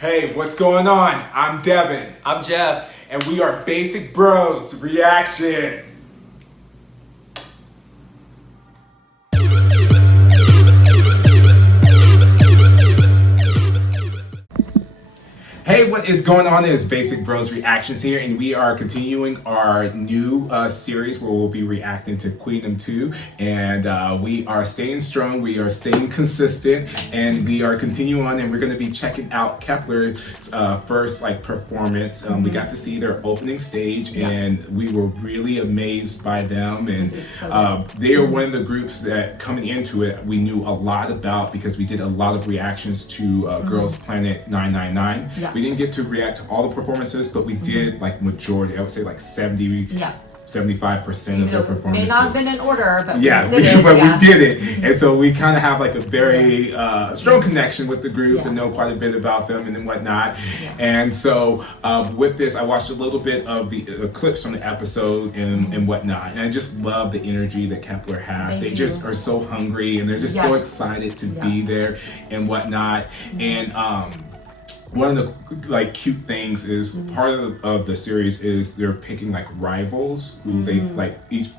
Hey, what's going on? I'm Devin. I'm Jeff. And we are Basic Bros Reaction. Hey, what is going on? It's Basic Bros Reactions here, and we are continuing our new series where we'll be reacting to Queendom 2, and we are staying strong, we are staying consistent, and we are continuing on, and we're going to be checking out KEP1LER's first performance. We got to see their opening stage, and we were really amazed by them, and they are one of the groups that coming into it we knew a lot about because we did a lot of reactions to Girls Planet 999. Yeah. We didn't get to react to all the performances, but we did majority. I would say 75% of their performances. May not have been in order, but we did it. And so we kind of have a very strong connection with the group and know quite a bit about them and then whatnot. And so with this, I watched a little bit of the clips from the episode and whatnot. And I just love the energy that KEP1LER has. They just are so hungry and they're just so excited to be there and whatnot. And one of the cute things is part of the series is they're picking rivals who they each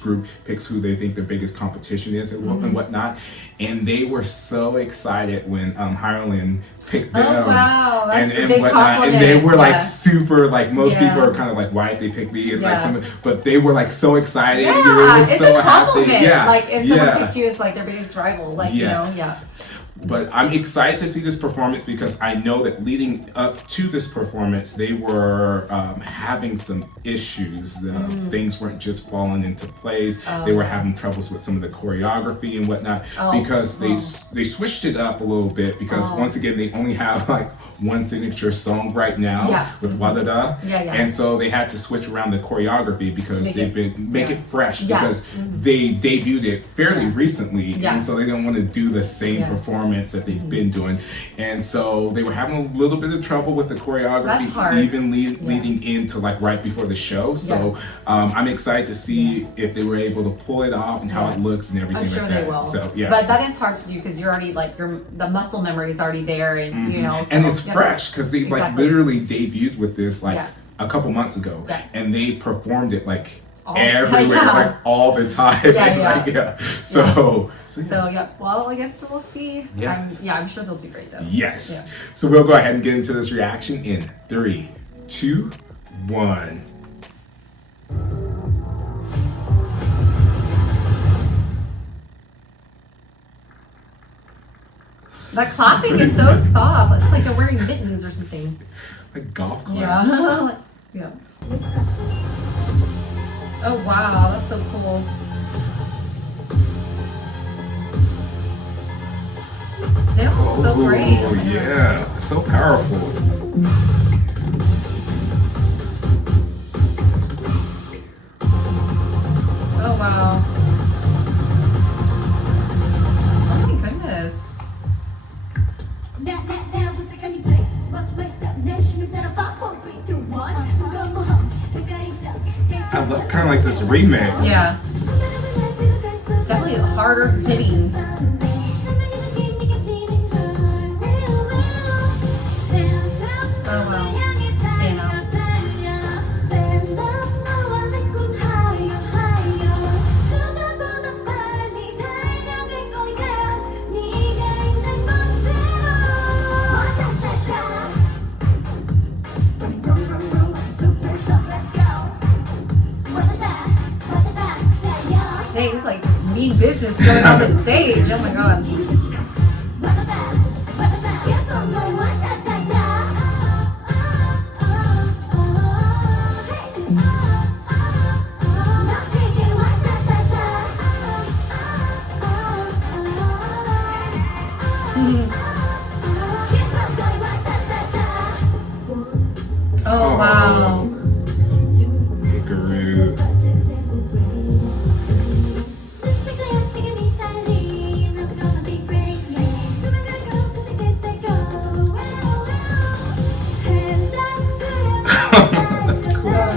group picks who they think their biggest competition is and whatnot, and they were so excited when Hirelin picked them. Oh wow, that's and big whatnot, and they were super most people are kind of why'd they pick me and but they were so excited. Yeah, they were it's so a compliment. happy. If someone picked you as their biggest rival, But I'm excited to see this performance because I know that leading up to this performance, they were having some issues. Things weren't just falling into place. They were having troubles with some of the choreography and whatnot because they switched it up a little bit because once again, they only have one signature song right now with Wadada. And so they had to switch around the choreography because they've been, make it fresh because they debuted it fairly recently. And so they don't want to do the same performance that they've been doing, and so they were having a little bit of trouble with the choreography, even leading into right before the show. So I'm excited to see if they were able to pull it off and how it looks and everything. I'm sure they will. So but that is hard to do because you're already the muscle memory is already there, and you know. So, and it's fresh because they literally debuted with this a couple months ago, and they performed it everywhere, all the time. Well, I guess we'll see. I'm sure they'll do great though. Yes. So we'll go ahead and get into this reaction in 3, 2, 1. That clapping is so soft. It's like they're wearing mittens or something. Like golf clubs. Yeah. Oh wow, that's so cool. They look so great. Oh yeah, so powerful. Oh wow. Oh my goodness. I love kind of this remix. Yeah. Definitely harder hitting. Oh wow. They look like mean business going on the stage. Oh my god. Oh wow. Hickaroo. That's cool.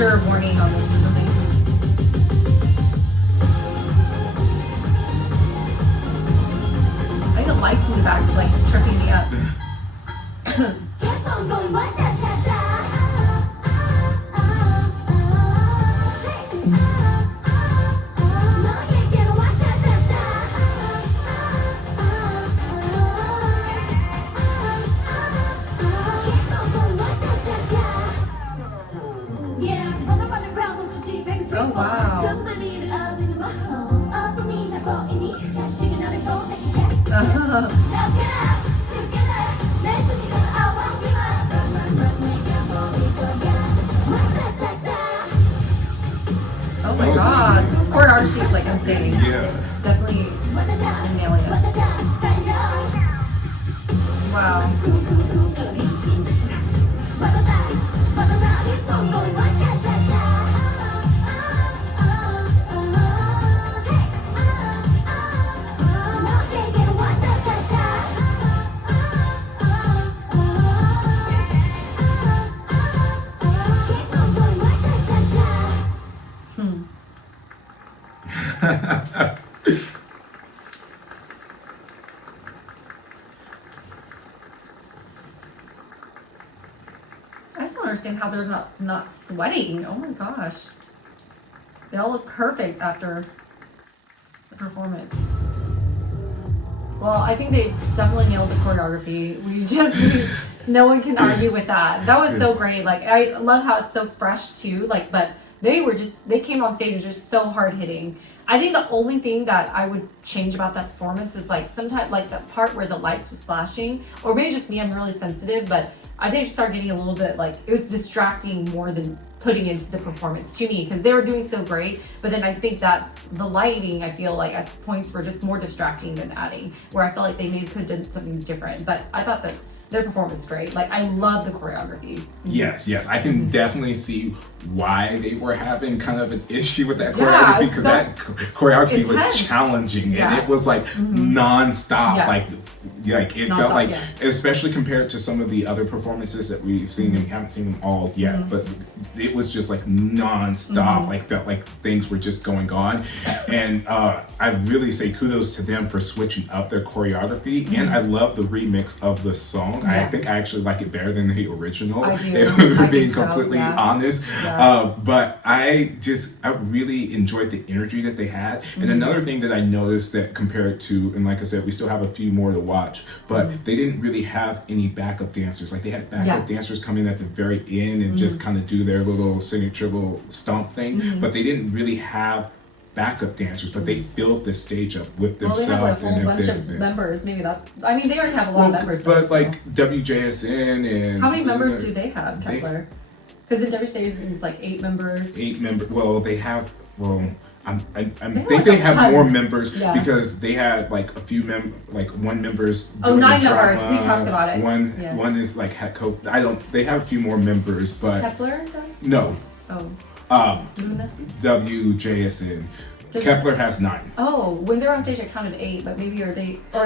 trigger warning on this or something. I think the lights in the back is like tripping me up. Oh wow. Oh my god. This choreography is like insane. Yes. Definitely nailing it. Wow. I just don't understand how they're not sweating. Oh my gosh. They all look perfect after the performance. Well, I think they definitely nailed the choreography. No one can argue with that. That was so great. Like, I love how it's so fresh too. Like, but they came on stage and just so hard hitting. I think the only thing that I would change about that performance is like sometimes like that part where the lights was flashing, or maybe just me, I'm really sensitive, but I think it started getting a little bit like, it was distracting more than putting into the performance to me, because they were doing so great. But then I think that the lighting, I feel like at points were just more distracting than adding, where I felt like they maybe could have done something different. But I thought that their performance was great. Like, I love the choreography. Yes, I can definitely see why they were having kind of an issue with that Yeah, choreography, because so that choreography was intense. challenging, Yeah. and it was like nonstop. Yeah. Like it Nonstop, felt like, yeah. especially compared to some of the other performances that we've seen, and we haven't seen them all yet, but it was just like nonstop. Like, felt like things were just going on, and I really say kudos to them for switching up their choreography. And I love the remix of the song. I think I actually like it better than the original. I do. If I we're being think so, completely yeah. honest. Yeah. But I really enjoyed the energy that they had. And another thing that I noticed that compared to, and like I said, we still have a few more to watch, but they didn't really have any backup dancers. Like, they had backup dancers come in at the very end and just kind of do their little signature little stomp thing, but they didn't really have backup dancers, but they filled the stage up with Well, they have like themselves a whole and bunch of everything. members. Maybe that's, I mean, they already have a lot of members. But like WJSN and how many members do they have, Kepler? Because in WCA is like 8 members. 8 members. Well, they have. Well, I think like they a have ton. more members Yeah. because they had like a few like one member's. Oh, doing 9 the members. drama. We talked about it. One Yeah. one is like head coach. They have a few more members, but Kepler does? no. Oh. Luna? WJSN. Kepler has 9. Oh, when they're on stage, I counted 8, but maybe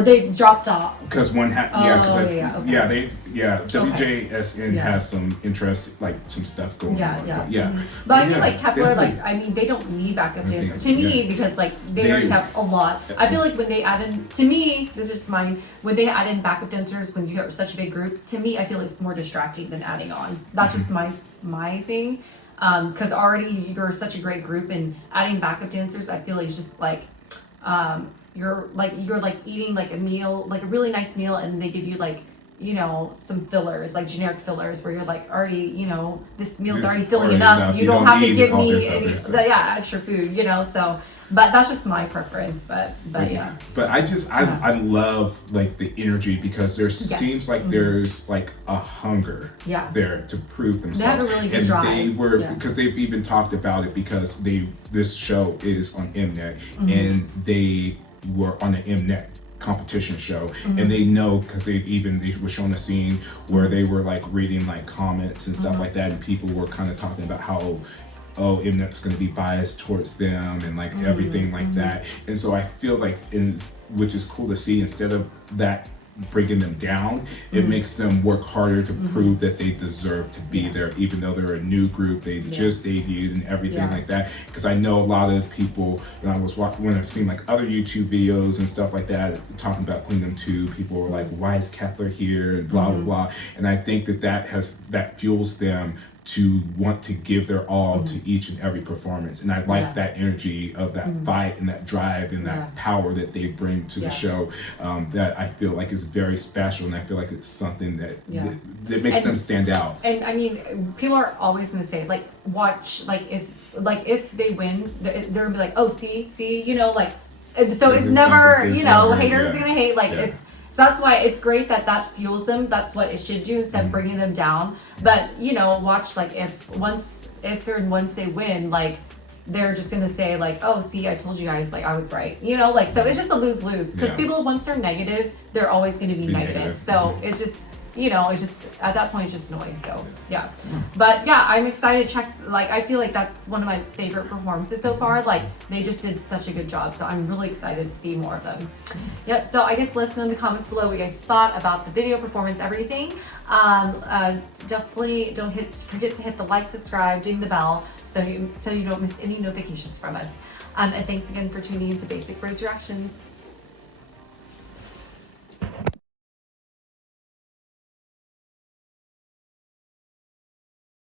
they dropped off. Because one had okay. WJSN Yeah. has some interest, like some stuff going on. But I feel yeah, like Kepler, definitely. like, I mean, they don't need backup I think dancers so, to me, yeah. because like they already have a lot. I feel like when they add in, to me, this is mine, when they add in backup dancers when you have such a big group, to me, I feel it's more distracting than adding on. That's just my thing. Because already you're such a great group, and adding backup dancers, I feel like it's just like you're like eating like a meal, like a really nice meal, and they give you like, you know, some fillers, like generic fillers, where you're like already, this meal's already filling it up. You don't have to give me any extra food, so. But that's just my preference, but yeah. But I love like the energy, because there seems like there's like a hunger there to prove themselves. They have a really good and drive. they were, because they've even talked about it, because this show is on Mnet, and they were on the Mnet competition show, and they know, because they were showing a scene where they were like reading like comments and stuff like that, and people were kind of talking about how, oh, Mnet's going to be biased towards them and like everything like that. And so I feel like, which is cool to see, instead of that bringing them down. It makes them work harder to prove that they deserve to be there, even though they're a new group, they just debuted and everything like that. Because I know a lot of people, when I've seen like other YouTube videos and stuff like that talking about Queendom 2, people were like, why is KEP1LER here, and blah blah blah. And I think that fuels them to want to give their all to each and every performance. And I like that energy of that fight and that drive and that power that they bring to the show, that I feel like is very special, and I feel like it's something that makes them stand out. And I mean, people are always going to say, like, watch, like if they win, they're gonna be like, oh, see, you know, like, so it's never, you know, haters are gonna hate, like it's. So that's why it's great that fuels them. That's what it should do instead of bringing them down. But, you know, watch, like, if once they win, like, they're just gonna say like, oh, see, I told you guys, like, I was right, you know, like, so it's just a lose-lose, because people, once they're negative, they're always gonna be negative. So it's just, you know, it's just, at that point, it's just noise. So but yeah, I'm excited to check, like, I feel like that's one of my favorite performances so far. Like, they just did such a good job, so I'm really excited to see more of them. So I guess let us know in the comments below what you guys thought about the video, performance, everything. Definitely don't forget to hit the like, subscribe, ding the bell, so you don't miss any notifications from us. And thanks again for tuning into Basic Bros Reaction.